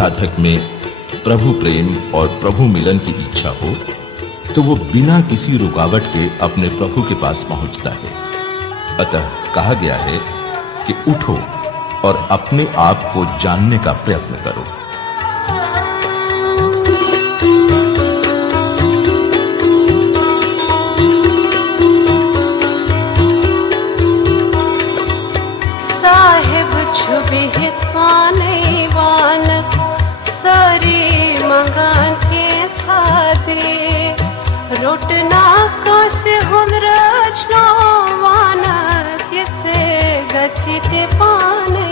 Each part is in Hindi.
साधक में प्रभु प्रेम और प्रभु मिलन की इच्छा हो तो वो बिना किसी रुकावट के अपने प्रभु के पास पहुंचता है। अतः कहा गया है कि उठो और अपने आप को जानने का प्रयत्न करो। साहिब छुबिहित वाने वानस सरी मंगान के छादरे रोटना कसे हुंद्रजना वानस यसे गच्छिते पाने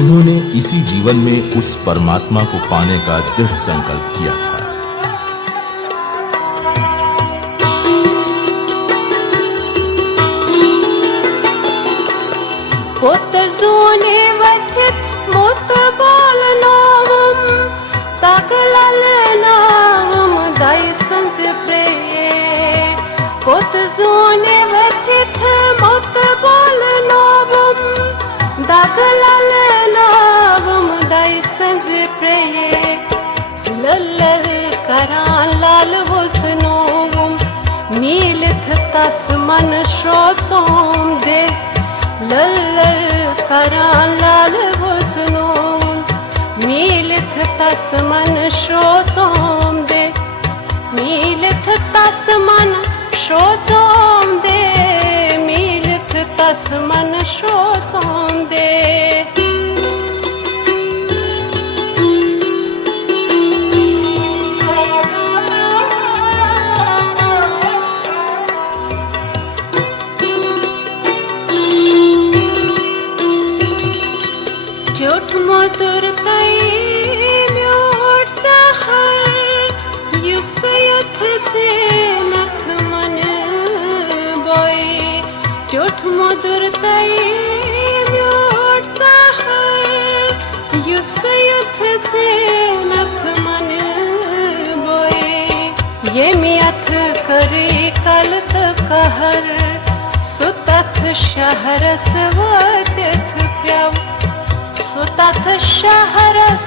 उन्होंने इसी जीवन में उस परमात्मा को पाने का दृढ़ संकल्प किया था। मन श्रोतों दे लल्लल करां लाल बुझनो मीलिथ तस मन श्रोतों दे मीलिथ तस मन श्रोतों दे मीलिथ तस मन श्रोतों दे युस युथ नथ मन बोए येमी अथ करे कलत कहर सुतथ शहरस वतिथ प्याव सुतथ शहरस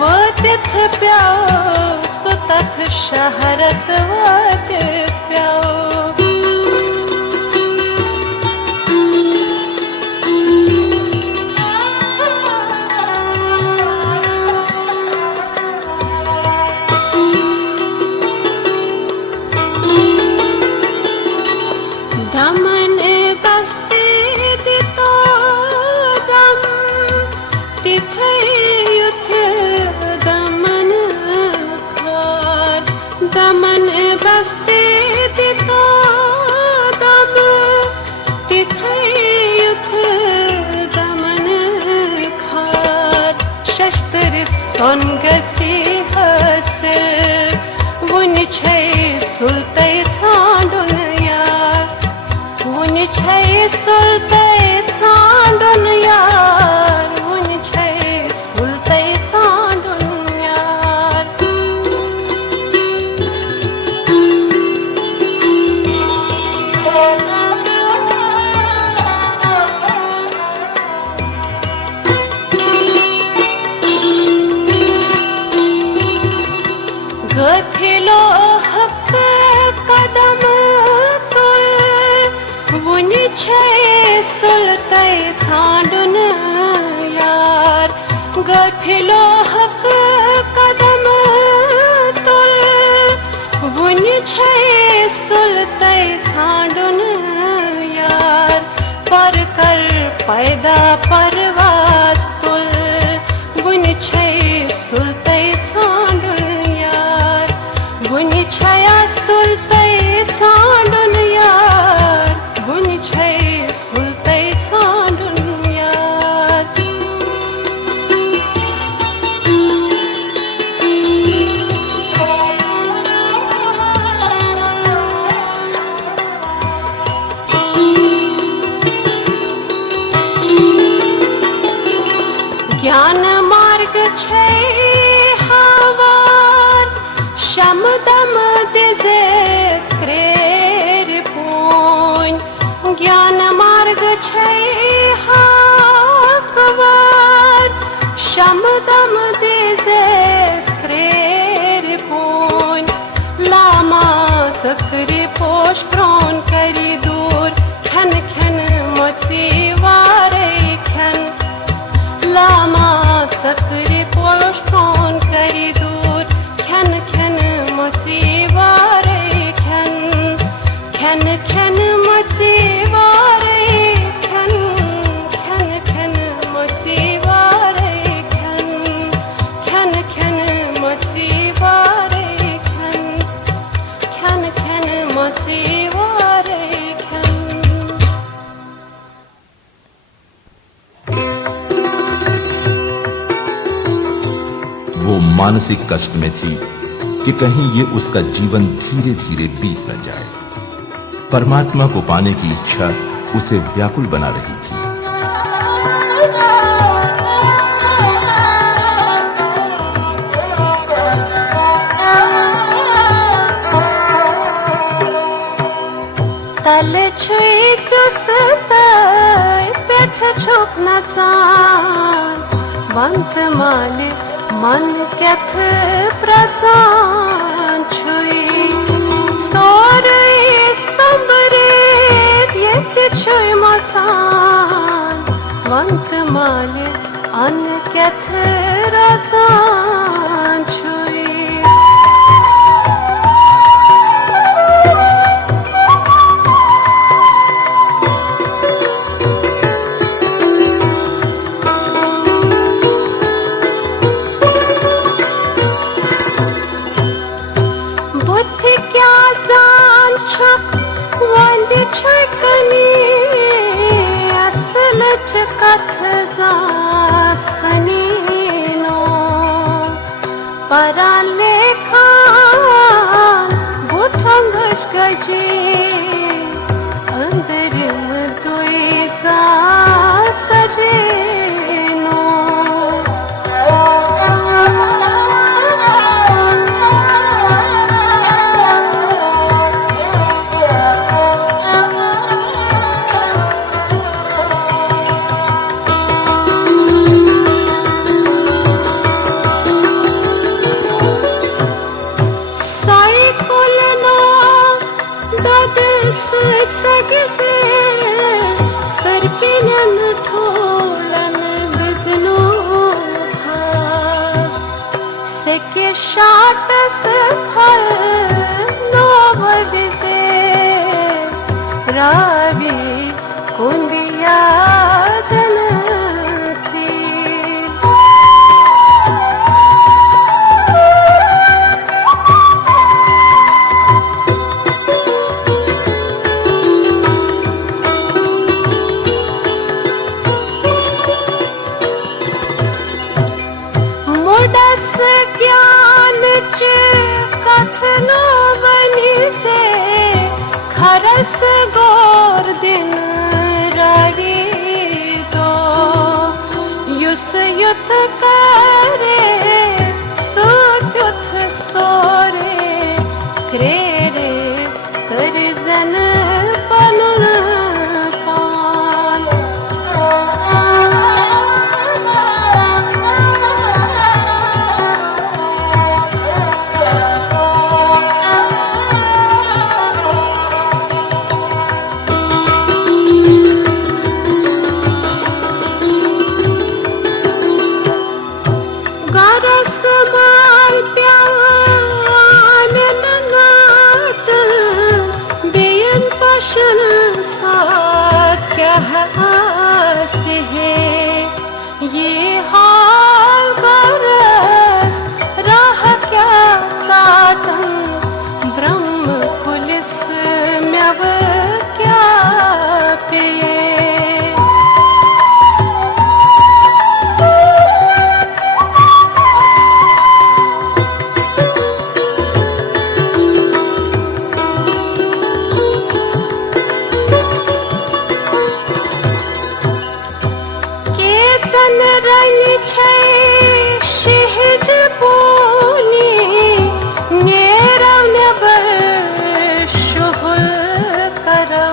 वतिथ प्याव सुतथ शहरस वतिथ प्याव दमन बस्ते दितो दम तिथे युथ दमन खार दमन बस्ते दितो दम तिथे युथ दमन खार शस्त्र सोनगसी हसिल वुन छै सुलते छांडुन वुनि छै सुलते छांडुन यार वुनि छै सुलते छांडुन यार गफिलो हक कदम वुनि छै सुलते छांडुन यार गफिलो हक कदम तुल वुनि छै सुलते छांडुन यार पर कर पैदा परवास तुल वुनि छै सुलते छांडुन यार वुनि छया सुलते छांडुन यार वुनि छै सुलते छांडुन यार ज्ञान मार्ग छै हवार शमदम दिजे स्क्रेर पून ज्ञान मार्ग छै हवार शमदम दिजे स्क्रेर पून लामा सकरी पोष क्रोन करी दूर खन खन मची वारे खन लामा सकरी पोष क्रोन करी दूर खन खन मची वारे खन खन खन मची वारे खन खन खन मची वारे खन खन खन मची वारे खन खन खन मची वारे खन वो मानसिक कष्ट में थी कि कहीं ये उसका जीवन धीरे धीरे बीत न जाए। परमात्मा को पाने की इच्छा उसे व्याकुल बना रही थी। तल छुई सुसताई पेठ छुप न चान बंत माले मन कथ प्रसान छुई सोरे सबरे यत छुई मचान बंत माले अन कथ रसान छुई कथ सनी नो परा लेखा बुठंगश गजे अंदर दुई सा सजे नो Seki şartası kal nova bize Ravi kundiya janati मुडस ज्ञान च कथनो बनी से खरस गोर दिन रवि दो युस युथ करे सुयुथ सोरे क्रेरे करजन पनुन पान Garas mal प्यान नाट बेयन पशन सा क्या से है ये हाल गरस राह क्या सातन ब्रह्म पुलिस म्यव क्या पे शहज बोली नेरव नबर शुहुल करो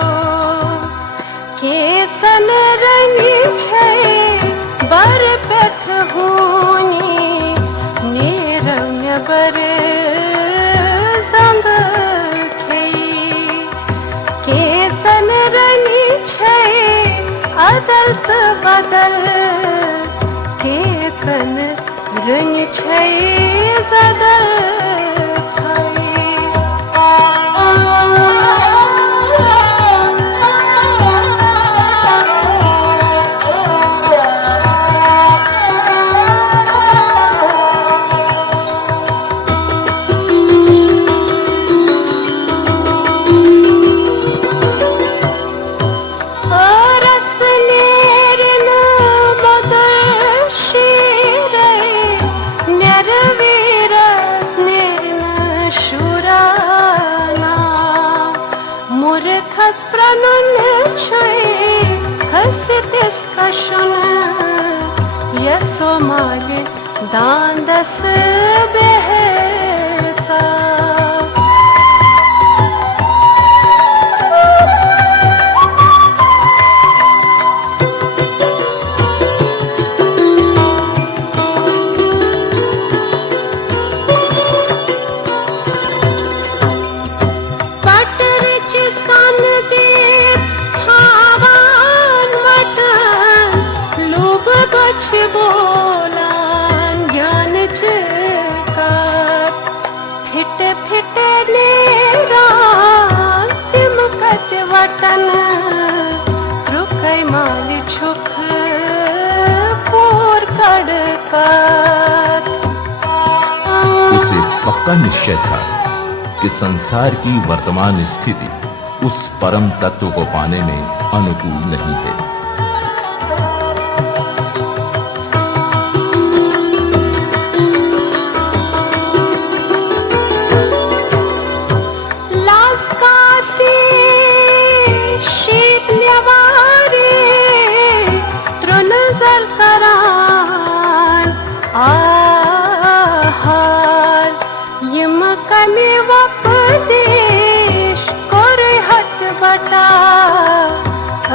के सन रंगी छै बर बैठ होनी नेरव नबर संग खई के सन रंगी छै अदलत बदल केचन रंग छै जदल खस प्रणन छै खस तिस कशन यसो माल दांदस बेहचा बोलान ज्ञान चकात फिट फिट नेरान तिमकत वटन रुकै माल छुख पोर कड़कात उसे पक्का निश्चय था कि संसार की वर्तमान स्थिति उस परम तत्व को पाने में अनुकूल नहीं है।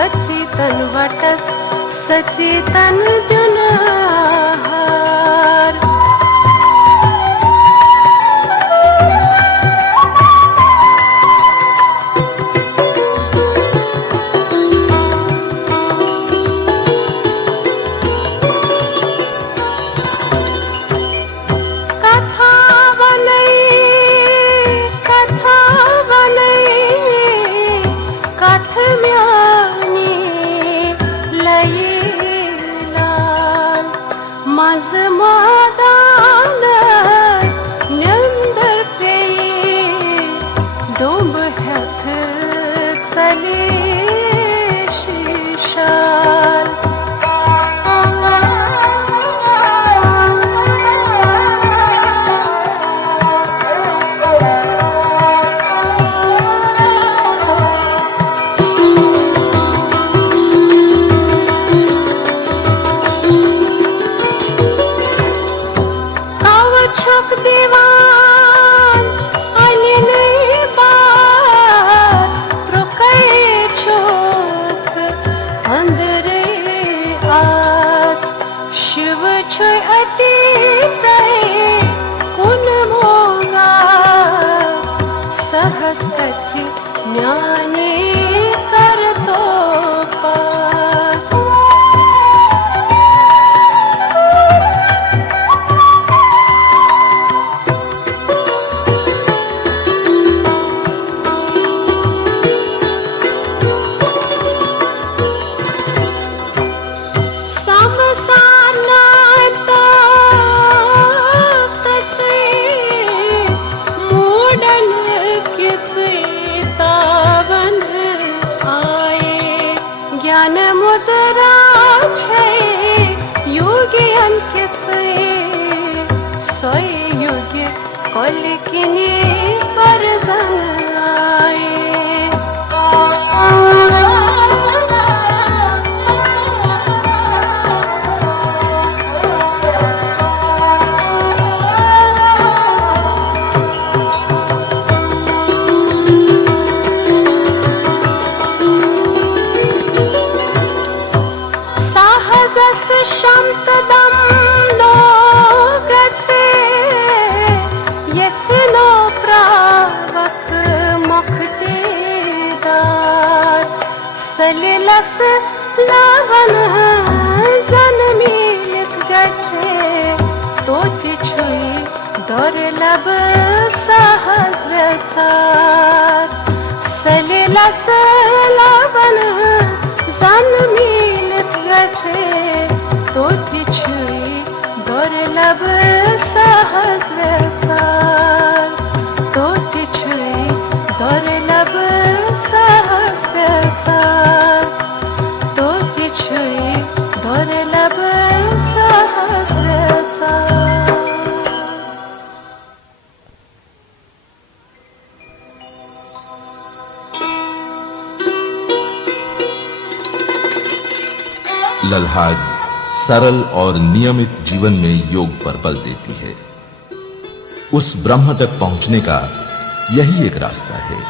अचितन वटस सचेतन दुनहार कथा maz modanas nendar peyi domb heth tsali shishal Salilas lavan zan milit gace toti chui dor lab sahaz vecar Salilas lavan zan milit gace toti chui dor lab sahaz vecar toti chui dor lab sahaz vecar toti chui dor lab sahaz vecar लल्हाद सरल और नियमित जीवन में योग पर बल देती है। उस ब्रह्म तक पहुंचने का यही एक रास्ता है।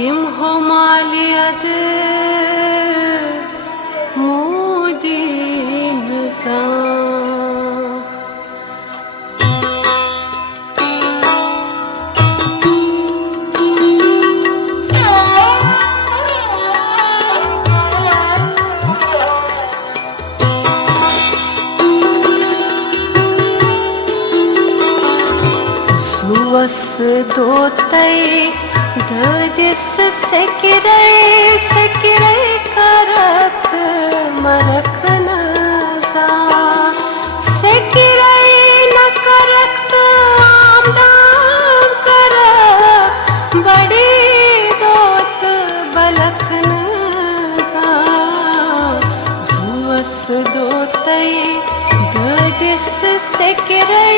Tim ho maliyad mudin sa Suas dotai Dadis sekirai karat marakna za Sekirai na karat amdam karat Badi dot balakna za Zuas dotai दिस सेकिरै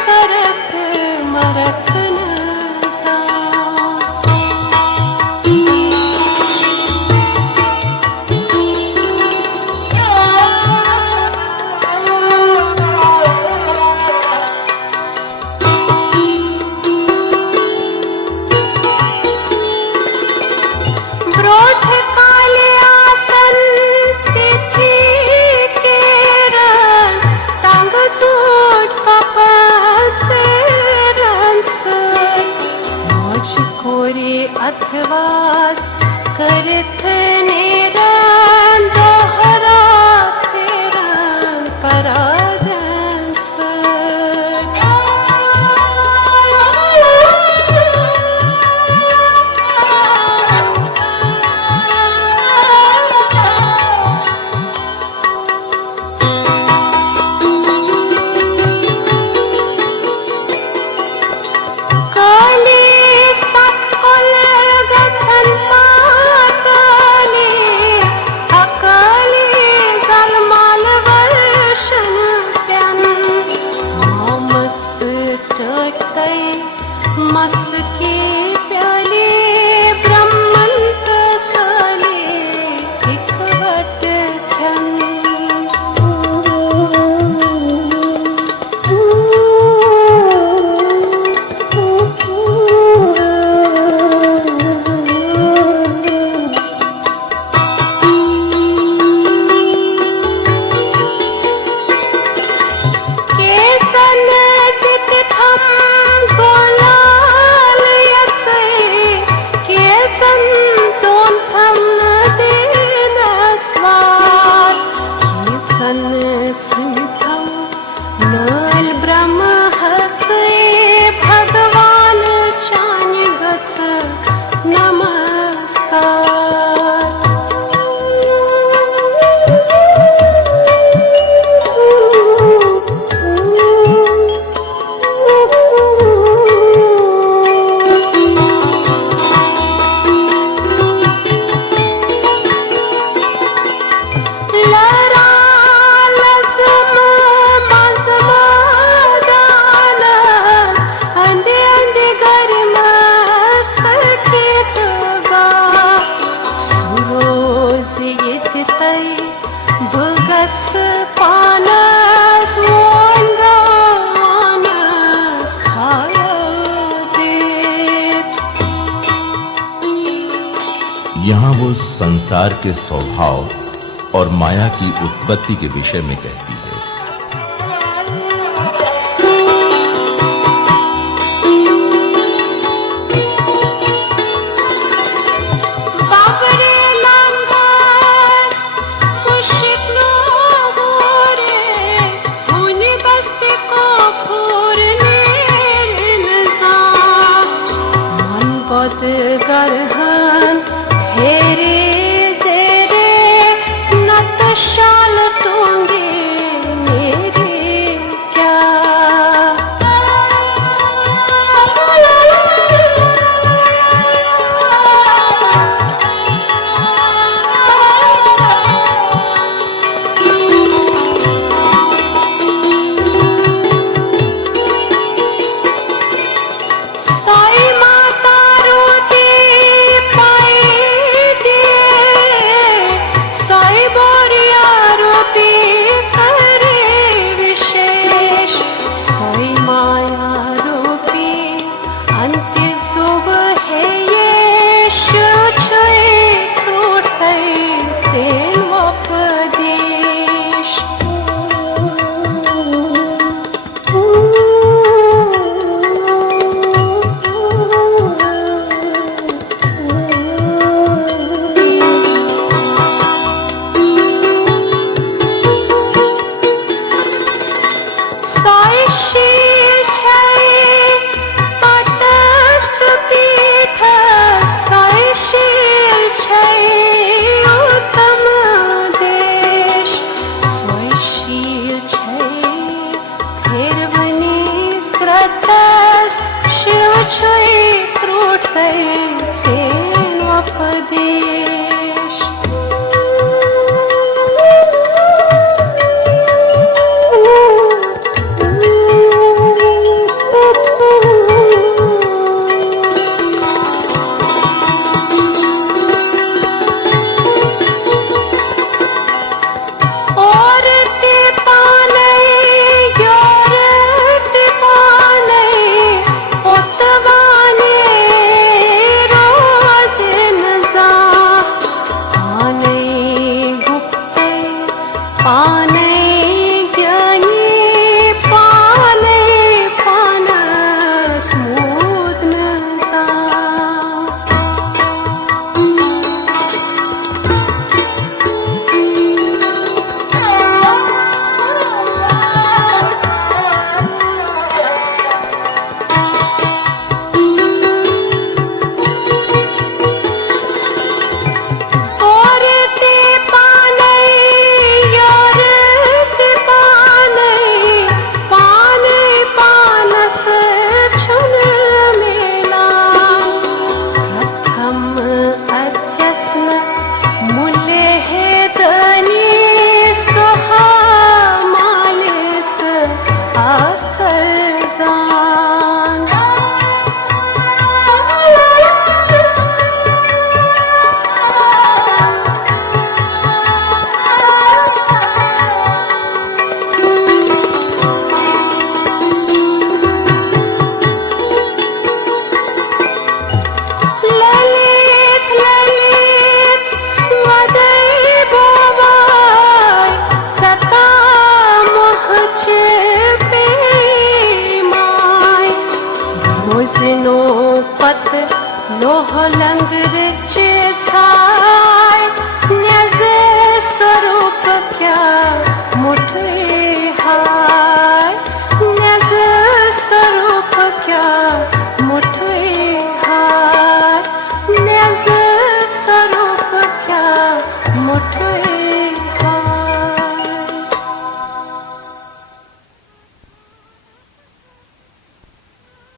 करत मरत न सा ब्रोठ काले आसन तिथी केरन टांग चूट कपाचे रंस मौज कोरी अथवास करत निरन दोहरा फेरन परादंस काली सकल गछन पातली अकाली जलमाल वर्षन प्यान मस टकतै मस की प्याली ब्रह्मंत चले इकवट केचन तिथम बोलाल यचे केचन जोंथम देन स्वाद केचन चिंथम नल ब्रह्म हचे भगवान चानि गच भगत्स पानस वंगानस भायोदित यहाँ वो संसार के स्वभाव और माया की उत्पत्ति के विषय में कहती है। बाबरे लंगस मुश्किलो मोरे होने बस्ती को फूरने निजाम मन पद गरहन फेरे जेरे नत शाल टोंगे पाने ज्ञानी पाने पान स्मूदन सा पत लोह लंग रिच छाय न्यज स्वरूप क्या मुठ